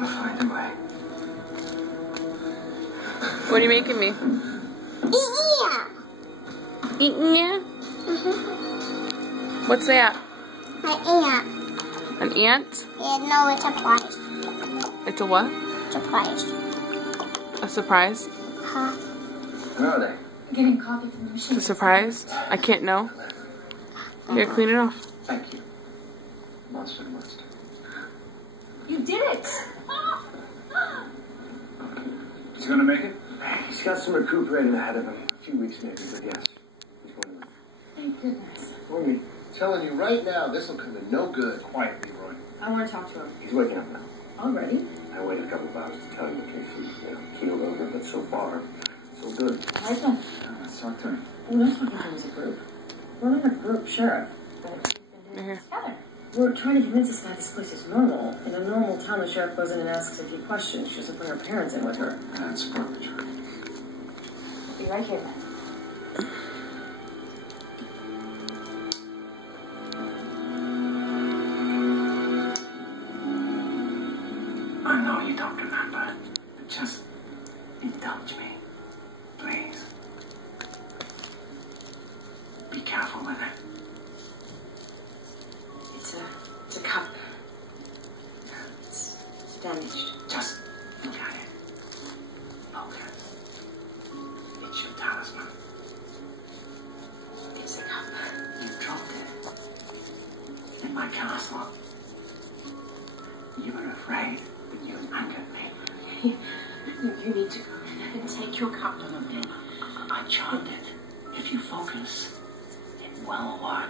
gonna find a way. What are you making me? Eating ya? What's that? My aunt. An ant? Yeah, no, it's a prize. It's a what? It's a prize. A surprise? Huh? Where are they? Getting coffee from the machine. It's a surprise? I can't know. Here, clean it off. Thank you. Monster. You did it! He's gonna make it? He's got some recuperating ahead of him. A few weeks maybe, but yes. He's going to make it. Thank goodness. For me. Telling you right now, this will come to no good. Quiet, Leroy. I want to talk to him. He's waking up now. Already? I waited a couple of hours to tell you in case he's keeled over, but so far, so good. Why is that? Let's talk to him. We're not talking to him as a group. We're not a group, Sheriff. But we've been doing this together. We're trying to convince this guy this place is normal. In a normal town, the sheriff goes in and asks a few questions. She doesn't bring her parents in with her. That's probably true. Be right here, then. I know you don't remember, but just indulge me, please. Be careful with it. It's a cup. It's damaged. Just look at it. Focus. It's your talisman. It's a cup. You dropped it in my castle. You were afraid, but you angered me. You need to go and take your cup. I charmed it. If you focus, it will work.